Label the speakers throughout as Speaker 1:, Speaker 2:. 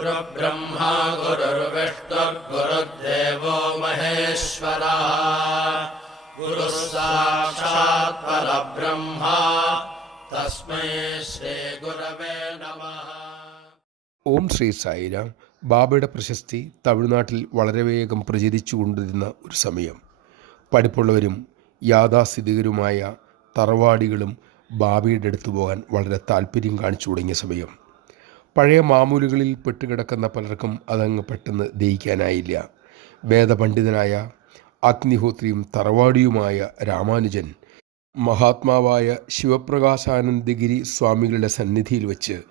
Speaker 1: गुरुर्ब्रह्मा गुरुर्विष्णुर्गुरुर्देवो महेश्वरः गुरुः साक्षात् परब्रह्मा तस्मै श्रीगुरवे नमः
Speaker 2: ഓം ശ്രീ സായിരാം ബാബയുടെ പ്രശസ്തി തമിഴ്നാട്ടിൽ വളരെ വേഗം പ്രചരിച്ചുകൊണ്ടിരുന്ന ഒരു സമയം പഠിപ്പുള്ളവരും യാഥാസ്ഥിതികരുമായ തറവാടികളും ബാബയുടെ അടുത്ത് പോകാൻ വളരെ താല്പര്യം കാണിച്ചു തുടങ്ങിയ സമയം പഴയ മാമൂലുകളിൽ പെട്ടുകിടക്കുന്ന പലർക്കും അതങ്ങ് പെട്ടെന്ന് ദഹിക്കാനായില്ല. വേദപണ്ഡിതനായ അഗ്നിഹോത്രിയും തറവാടിയുമായ രാമാനുജൻ മഹാത്മാവായ ശിവപ്രകാശാനന്ദഗിരി സ്വാമികളുടെ സന്നിധിയിൽ വച്ച്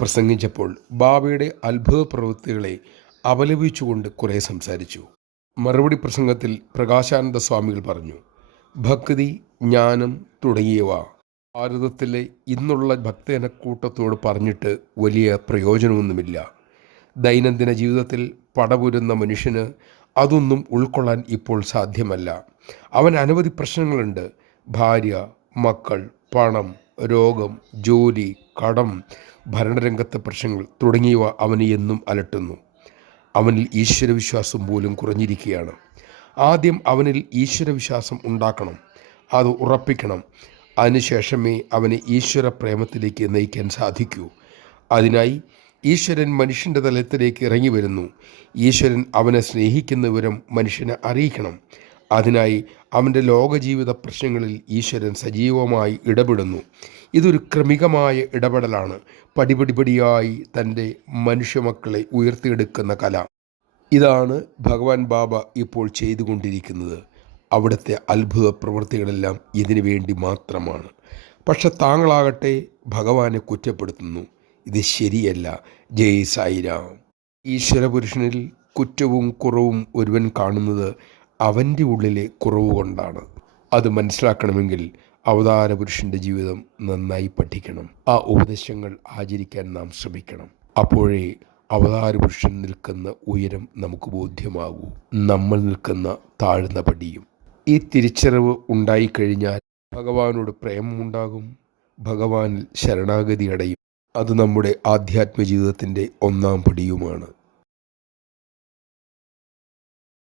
Speaker 2: പ്രസംഗിച്ചപ്പോൾ ബാബയുടെ അത്ഭുത പ്രവൃത്തികളെ അപലപിച്ചുകൊണ്ട് കുറേ സംസാരിച്ചു. മറുപടി പ്രസംഗത്തിൽ പ്രകാശാനന്ദ സ്വാമികൾ പറഞ്ഞു ഭക്തി ജ്ഞാനം തുടങ്ങിയവ ഭാരതത്തിലെ ഇന്നുള്ള ഭക്തജനക്കൂട്ടത്തോട് പറഞ്ഞിട്ട് വലിയ പ്രയോജനമൊന്നുമില്ല. ദൈനംദിന ജീവിതത്തിൽ പടപുരുന്ന മനുഷ്യന് അതൊന്നും ഉൾക്കൊള്ളാൻ ഇപ്പോൾ സാധ്യമല്ല. അവൻ അനവധി പ്രശ്നങ്ങളുണ്ട്. ഭാര്യ മക്കൾ പണം രോഗം ജോലി കടം ഭരണരംഗത്തെ പ്രശ്നങ്ങൾ തുടങ്ങിയവ അവനെ എന്നും അലട്ടുന്നു. അവനിൽ ഈശ്വരവിശ്വാസം പോലും കുറഞ്ഞിരിക്കുകയാണ്. ആദ്യം അവനിൽ ഈശ്വരവിശ്വാസം ഉണ്ടാക്കണം. അത് ഉറപ്പിക്കണം. അതിനുശേഷമേ അവനെ ഈശ്വര പ്രേമത്തിലേക്ക് നയിക്കാൻ സാധിക്കൂ. അതിനായി ഈശ്വരൻ മനുഷ്യന്റെ തലത്തിലേക്ക് ഇറങ്ങി വരുന്നു. ഈശ്വരൻ അവനെ സ്നേഹിക്കുന്നവരും മനുഷ്യനെ അറിയിക്കണം. അതിനായി അവന്റെ ലോകജീവിത പ്രശ്നങ്ങളിൽ ഈശ്വരൻ സജീവമായി ഇടപെടുന്നു. ഇതൊരു ക്രമികമായ ഇടപെടലാണ്. പടിപടിപടിയായി തന്റെ മനുഷ്യമക്കളെ ഉയർത്തിയെടുക്കുന്ന കല. ഇതാണ് ഭഗവാൻ ബാബ ഇപ്പോൾ ചെയ്തുകൊണ്ടിരിക്കുന്നത്. അവിടുത്തെ അത്ഭുത പ്രവൃത്തികളെല്ലാം ഇതിനു വേണ്ടി മാത്രമാണ്. പക്ഷെ താങ്കളാകട്ടെ ഭഗവാനെ കുറ്റപ്പെടുത്തുന്നു. ഇത് ശരിയല്ല. ജയ് സായിരാം. ഈശ്വരപുരുഷനിൽ കുറ്റവും കുറവും ഒരുവൻ കാണുന്നത് അവന്റെ ഉള്ളിലെ കുറവ് കൊണ്ടാണ്. അത് മനസ്സിലാക്കണമെങ്കിൽ അവതാര പുരുഷന്റെ ജീവിതം നന്നായി പഠിക്കണം. ആ ഉപദേശങ്ങൾ ആചരിക്കാൻ നാം ശ്രമിക്കണം. അപ്പോഴേ അവതാരപുരുഷൻ നിൽക്കുന്ന ഉയരം നമുക്ക് ബോധ്യമാകൂ. നമ്മൾ നിൽക്കുന്ന താഴ്ന്ന പടിയും ഈ തിരിച്ചറിവ് ഉണ്ടായിക്കഴിഞ്ഞാൽ ഭഗവാനോട് പ്രേമമുണ്ടാകും. ഭഗവാനിൽ ശരണാഗതി അടയും. അത് നമ്മുടെ ആധ്യാത്മ ജീവിതത്തിന്റെ ഒന്നാം പടിയുമാണ്.